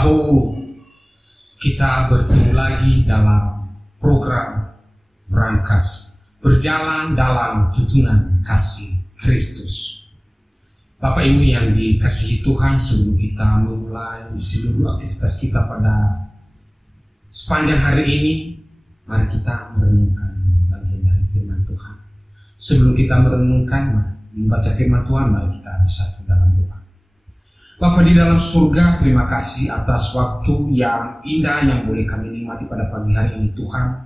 Saudaraku, kita bertemu lagi dalam program Berangkas, berjalan dalam tuntunan kasih Kristus. Bapak Ibu yang dikasihi Tuhan, sebelum kita memulai seluruh aktivitas kita pada sepanjang hari ini, mari kita merenungkan bagian dari firman Tuhan. Sebelum kita merenungkan, membaca firman Tuhan, mari kita bersatu dalam doa. Bapa di dalam surga, terima kasih atas waktu yang indah yang boleh kami nikmati pada pagi hari ini Tuhan.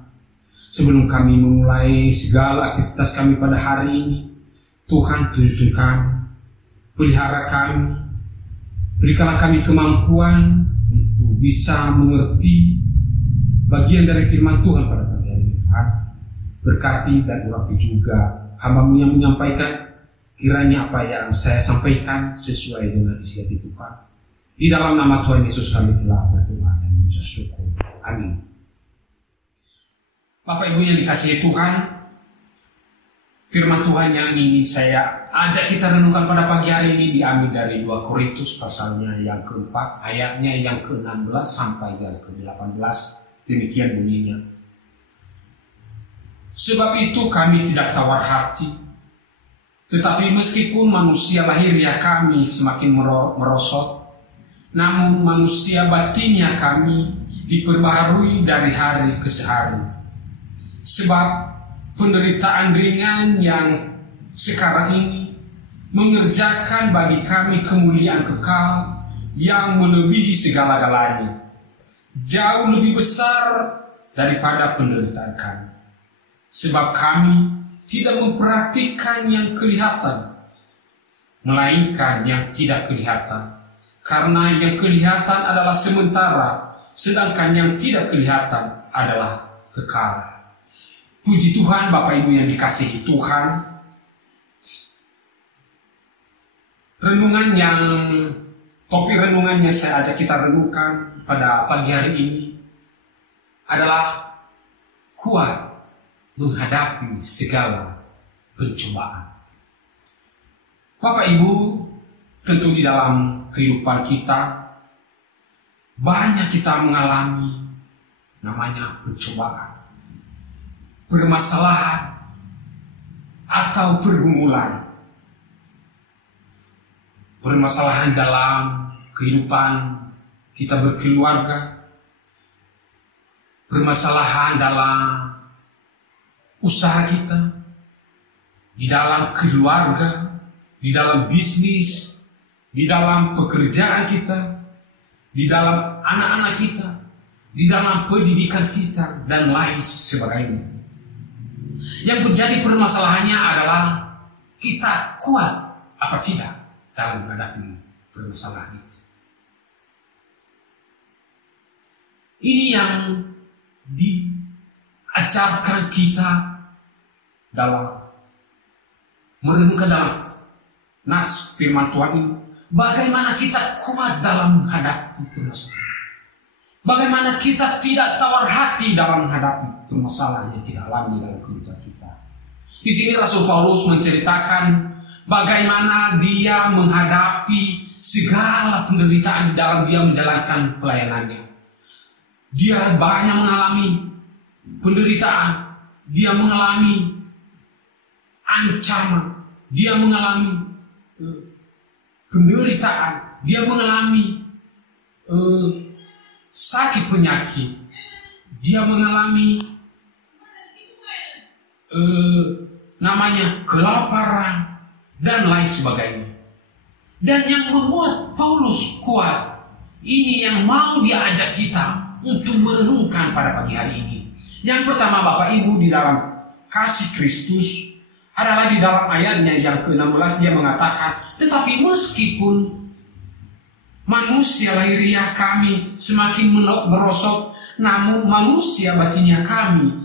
Sebelum kami memulai segala aktivitas kami pada hari ini, Tuhan tuntun kami, pelihara kami, berikanlah kami kemampuan untuk bisa mengerti bagian dari firman Tuhan pada pagi hari ini Tuhan. Berkati dan urapi juga hamba-Mu yang menyampaikan. Kiranya apa yang saya sampaikan sesuai dengan isi hati Tuhan. Di dalam nama Tuhan Yesus kami telah berdoa dan mengucap syukur. Amin. Bapak Ibu yang dikasihi Tuhan, firman Tuhan yang ingin saya ajak kita renungkan pada pagi hari ini diambil dari 2 Korintus pasalnya yang keempat, ayatnya yang ke-16 sampai yang ke-18. Demikian bunyinya. Sebab itu kami tidak tawar hati, tetapi meskipun manusia lahiriah kami semakin merosot, namun manusia batinnya kami diperbaharui dari hari ke hari. Sebab penderitaan ringan yang sekarang ini mengerjakan bagi kami kemuliaan kekal yang melebihi segala-galanya, jauh lebih besar daripada penderitaan kami. Sebab kami tidak memperhatikan yang kelihatan, melainkan yang tidak kelihatan. Karena yang kelihatan adalah sementara, sedangkan yang tidak kelihatan adalah kekal. Puji Tuhan, Bapak Ibu yang dikasihi Tuhan. Topik renungan yang saya ajak kita renungkan pada pagi hari ini adalah kuat menghadapi segala pencobaan. Bapak Ibu, tentu di dalam kehidupan kita banyak kita mengalami namanya pencobaan, permasalahan atau pergumulan. Permasalahan dalam kehidupan kita berkeluarga, permasalahan dalam usaha kita, di dalam keluarga, di dalam bisnis, di dalam pekerjaan kita, di dalam anak-anak kita, di dalam pendidikan kita, dan lain sebagainya. Yang menjadi permasalahannya adalah kita kuat apa tidak dalam menghadapi permasalahan itu. Ini yang diajarkan kita dalam merenungkan dalam nas firman Tuhan ini, bagaimana kita kuat dalam menghadapi permasalahan, bagaimana kita tidak tawar hati dalam menghadapi permasalahan yang kita alami dalam kehidupan kita. Di sini Rasul Paulus menceritakan bagaimana dia menghadapi segala penderitaan di dalam dia menjalankan pelayanannya. Dia banyak mengalami penderitaan, dia mengalami ancaman, dia mengalami penderitaan, dia mengalami sakit penyakit, dia mengalami namanya kelaparan dan lain sebagainya. Dan yang membuat Paulus kuat, ini yang mau diajak kita untuk merenungkan pada pagi hari ini. Yang pertama, Bapak Ibu, di dalam kasih Kristus adalah di dalam ayatnya yang ke-16 dia mengatakan, tetapi meskipun manusia lahiriah kami semakin merosot, namun manusia batinnya kami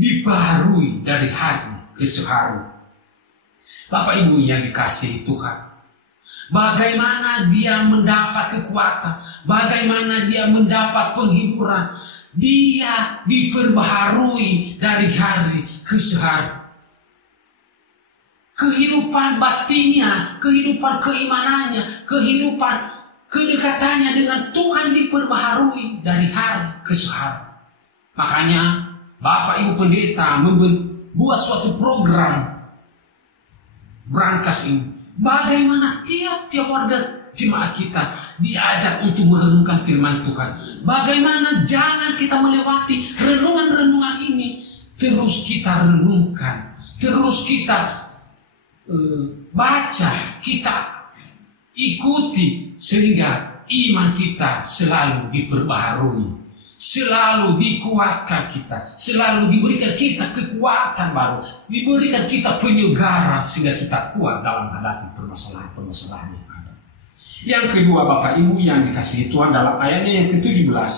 dibaharui dari hari ke hari. Bapak Ibu yang dikasihi Tuhan, bagaimana dia mendapat kekuatan, bagaimana dia mendapat penghiburan, dia diperbaharui dari hari ke hari. Kehidupan batinnya, kehidupan keimanannya, kehidupan kedekatannya dengan Tuhan diperbaharui dari hari ke hari. Makanya Bapak Ibu Pendeta membuat suatu program Brankas ini. Bagaimana tiap-tiap warga jemaat kita diajak untuk merenungkan firman Tuhan. Bagaimana jangan kita melewati renungan-renungan ini. Terus kita renungkan. Terus kita baca, kita ikuti. Sehingga iman kita selalu diperbaharui. Selalu dikuatkan kita. Selalu diberikan kita kekuatan baru. Diberikan kita penyegaran sehingga kita kuat dalam menghadapi permasalahan-permasalahan yang ada. Yang kedua Bapak Ibu yang dikasihi Tuhan, dalam ayatnya yang ke-17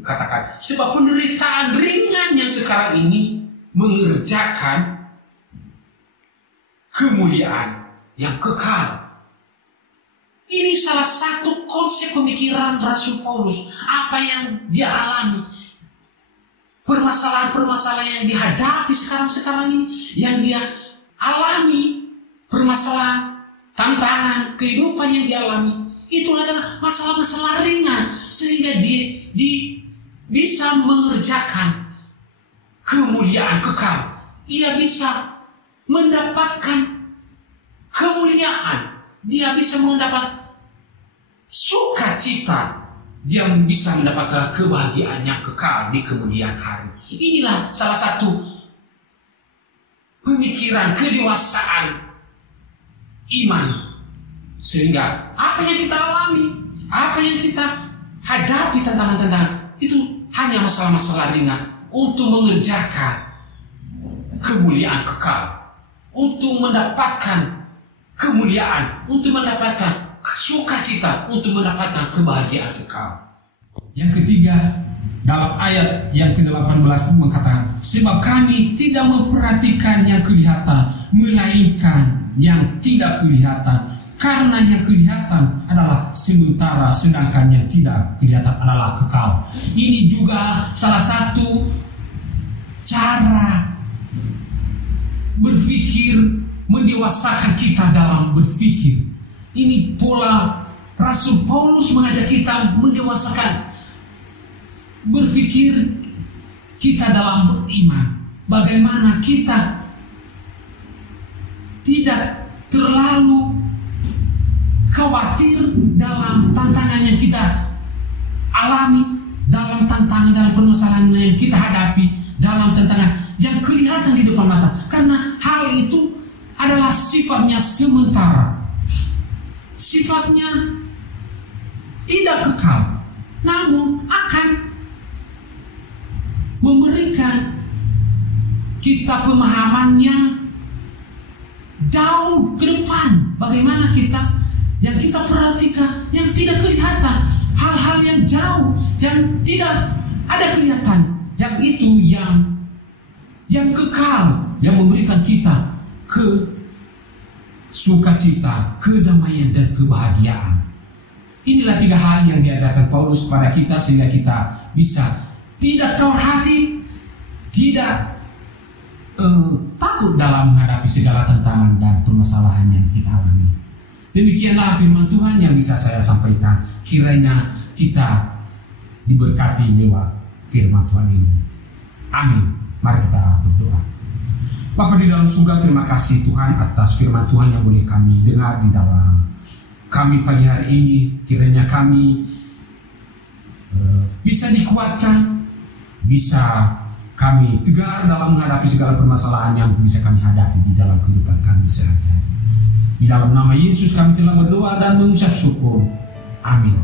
katakan, sebab penderitaan ringan yang sekarang ini mengerjakan kemuliaan yang kekal. Ini salah satu konsep pemikiran Rasul Paulus. Apa yang dia alami, permasalahan-permasalahan yang dihadapi sekarang ini, yang dia alami, permasalahan, tantangan, kehidupan yang dialami, itu adalah masalah-masalah ringan. Sehingga dia bisa mengerjakan kemuliaan kekal. Dia bisa mendapatkan kemuliaan. Dia bisa mendapat sukacita, dia bisa mendapatkan kebahagiaan yang kekal di kemudian hari. Inilah salah satu pemikiran kedewasaan iman. Sehingga apa yang kita alami, apa yang kita hadapi, tantangan-tantangan, itu hanya masalah-masalah ringan untuk mengerjakan kemuliaan kekal, untuk mendapatkan kemuliaan, untuk mendapatkan sukacita, untuk mendapatkan kebahagiaan kekal. Yang ketiga, dalam ayat yang ke-18 mengatakan, sebab kami tidak memperhatikan yang kelihatan, melainkan yang tidak kelihatan. Karena yang kelihatan adalah sementara, sedangkan yang tidak kelihatan adalah kekal. Ini juga salah satu cara berpikir, mendewasakan kita dalam berpikir. Ini pola Rasul Paulus mengajak kita mendewasakan berpikir kita dalam beriman. Bagaimana kita tidak terlalu khawatir dalam tantangan yang kita alami, dalam tantangan, dalam permasalahan yang kita hadapi, dalam tantangan yang kelihatan di depan mata. Karena hal itu adalah sifatnya sementara, sifatnya tidak kekal, namun akan memberikan kita pemahaman yang jauh ke depan. Bagaimana kita yang kita perhatikan, yang tidak kelihatan, hal-hal yang jauh, yang tidak ada kelihatan, yang itu yang kekal, yang memberikan kita ke sukacita, kedamaian, dan kebahagiaan. Inilah 3 hal yang diajarkan Paulus kepada kita sehingga kita bisa tidak tawar hati, tidak takut dalam menghadapi segala tantangan dan permasalahan yang kita alami. Demikianlah firman Tuhan yang bisa saya sampaikan. Kiranya kita diberkati lewat firman Tuhan ini. Amin. Mari kita berdoa. Bapa di dalam surga, terima kasih Tuhan atas firman Tuhan yang boleh kami dengar di dalam kami pagi hari ini. Kiranya kami bisa dikuatkan, bisa kami tegar dalam menghadapi segala permasalahan yang bisa kami hadapi di dalam kehidupan kami sehari-hari. Di dalam nama Yesus kami telah berdoa dan mengucap syukur. Amin.